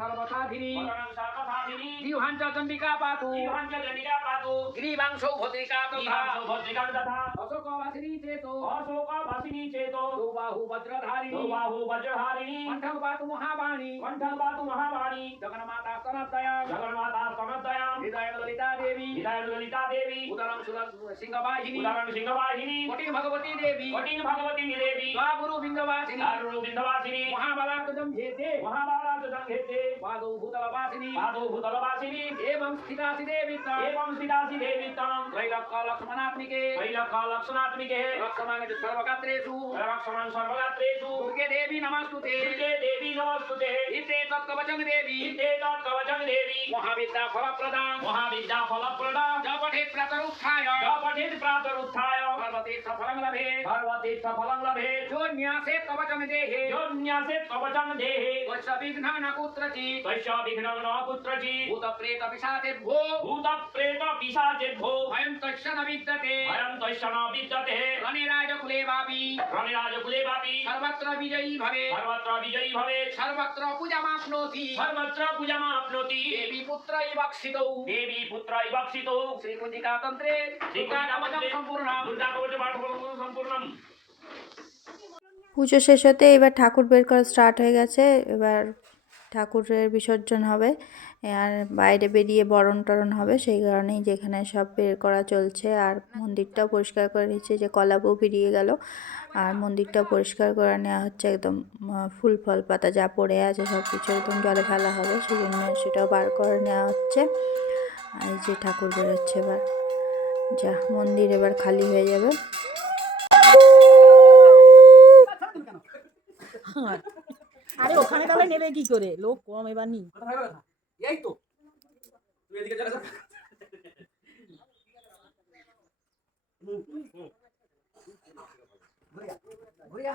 सर्वसाधिनी जीवांच चंडिका पातु ग्रीवांशो भद्रिका तथा अशोकवासिनी चेतो दुबाहु वज्रधारिणी कंठं पातु महावाणी जगन्माता स्तनत्रयां हृदय ललिता देवी उदरं सिंहवाहिनी कोटिं भगवती देवी द्वागुरु बिंदवासिनी महाबलात्मजं घेते पादौ भूतलवासिनी एवं स्थितासि देवीतां त्रैलोक्य लक्ष्मणात्मिके रक्षमाण सर्वगात्रेषु दुर्गे देवी नमस्तुते इते तत्कवचं देवी महाविद्या फलप्रदां जपठेत् प्रातरुत्थाय सर्वतीर्थ फलं लभेत् जो न्यासेत् कवचं देहे तस्य विघ्नं न कुत्रचित् भूत प्रेत पिशाचेभ्यो भयं तस्य न विद्यते रणिराजकुले वापि सर्वत्र विजयी भवेत् सर्वत्र पूजामाप्नोति देवी पुत्र विवक्षितौ श्रीकुञ्जिका तन्त्रे दुर्गाकवचं সম্পূর্ণম। পুজো শেষ হতে এবার ঠাকুর বের করা স্টার্ট হয়ে গেছে। এবার ঠাকুরের বিসর্জন হবে আর বাইরে বেরিয়ে বরণ টরণ হবে, সেই কারণেই যেখানে সব বের করা চলছে। আর মন্দিরটাও পরিষ্কার করে নিচ্ছে, যে কলাবও বেরিয়ে গেল আর মন্দিরটাও পরিষ্কার করে নেওয়া হচ্ছে। একদম ফুল ফল পাতা যা পড়ে আছে সব কিছু একদম জলে ফেলা হবে, সেই জন্য সেটাও বার করে নেওয়া হচ্ছে। আর এই যে ঠাকুর বেরোচ্ছে এবার, যা মন্দির এবার খালি হয়ে যাবে। আরে ওখানে তাহলে নেবে কি করে, লোক কম এবার নি। এই তো তুই এদিকে যা ঘুরিয়া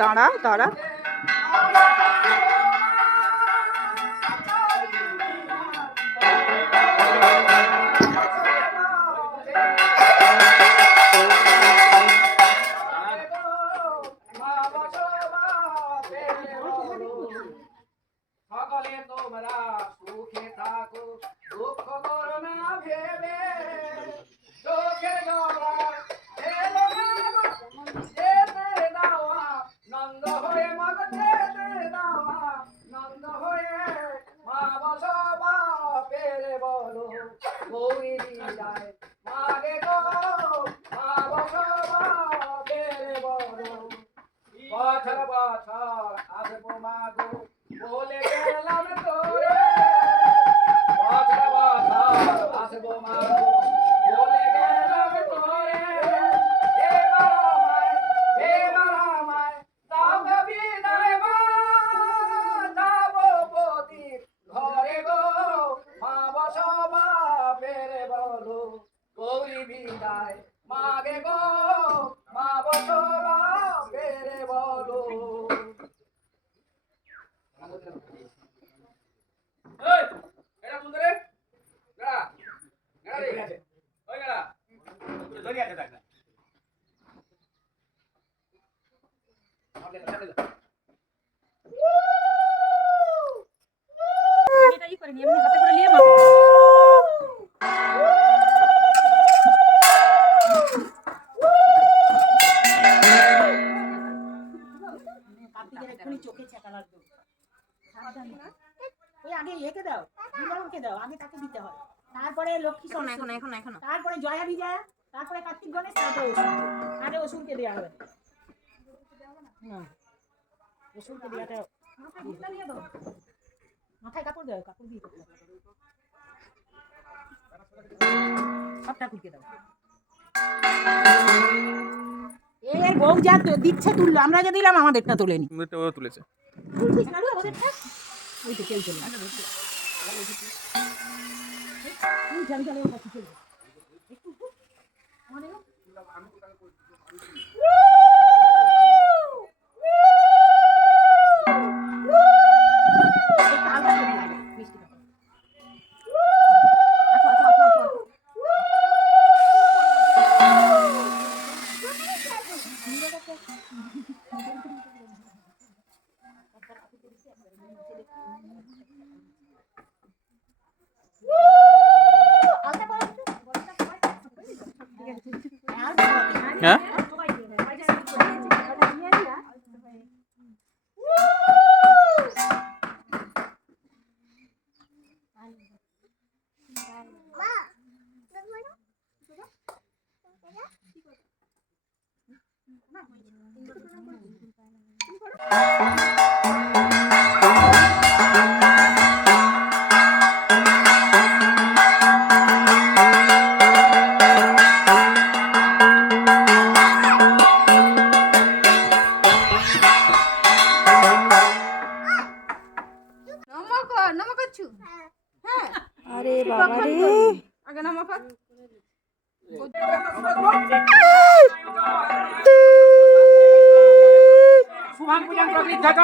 দাঁড়া দাঁড়া এটাই করে নিয়ে এমনি হাতে করে নিয়ে মাপে কার্তিকের এক্ষুনি চোখে ছেঁকা লাগবে সাবধানে ওই আগে একে দাও বিলনকে দাও আগে তাকে দিতে হয় তারপরে লক্ষ্মী এখন তারপরে জয়া বিজয়া তারপরে কার্তিক গণেশ তারপরে অসুর আগে অসুরকে দেওয়া হবে না অসুরকে দেওয়াটা মাথায় কাপড় দাও কাপড় দিয়ে করতে হবে সব ঠাকুরকে দাও এর বউ যা দিচ্ছে তুললো আমরা যা দিলাম আমাদেরটা তোলেনি তুলেছে তুলছিস না রে আমাদেরটা ওই তো কেউ চলে না জানি জানি ওর কাছে চলবে একটু আমাদের হ্যাঁ আরে বাবা রে আগে নামা কর শুভাং পূজাং প্রবৃদ্ধত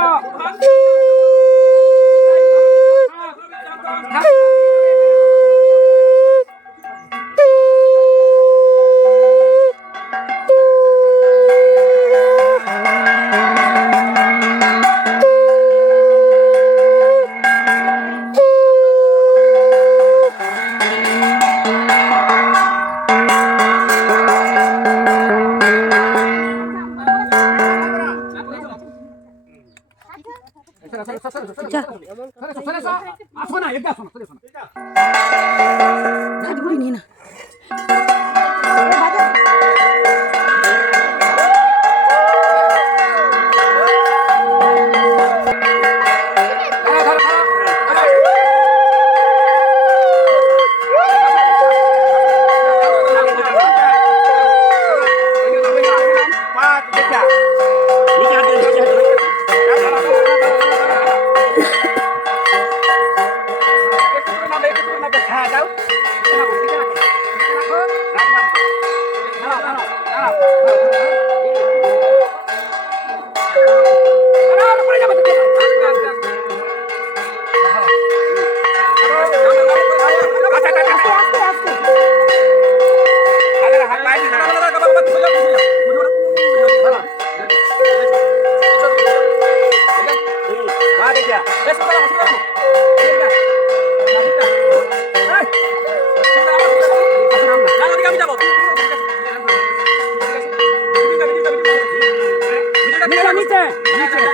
যা আসো না এটা আসো না ঘুরি নিয়ে না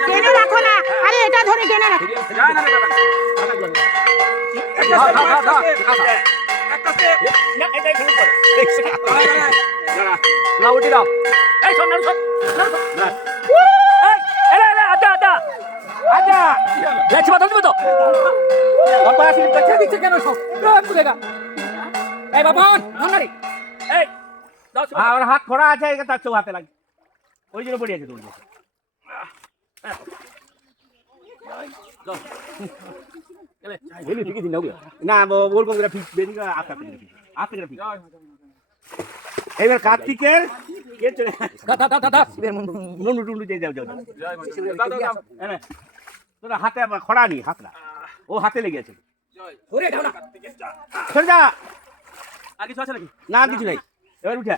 টেনে রাখো না আরে এটা ধরে টেনে রাখো না উঠে দাও এই শোন না শোন আচ্ছা আচ্ছা আচ্ছা দেখছি বাদ দিবে তো বাবা আসলে বাচ্চা দিচ্ছে কেন সব তুলেগা এই বাবা ধন্যবাদ এই আর হাত খোড়া আছে এটা তার চোখ হাতে লাগে ওই জন্য পড়ে আছে তোর না বলবো এবার কার্তিকের তোরা হাতে খড়া নি হাতটা ও হাতে লেগে আছে না কিছু নাই এবার উঠে